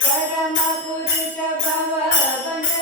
ಪರಮ ಪುರುಷ ಭವ ಬನ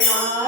না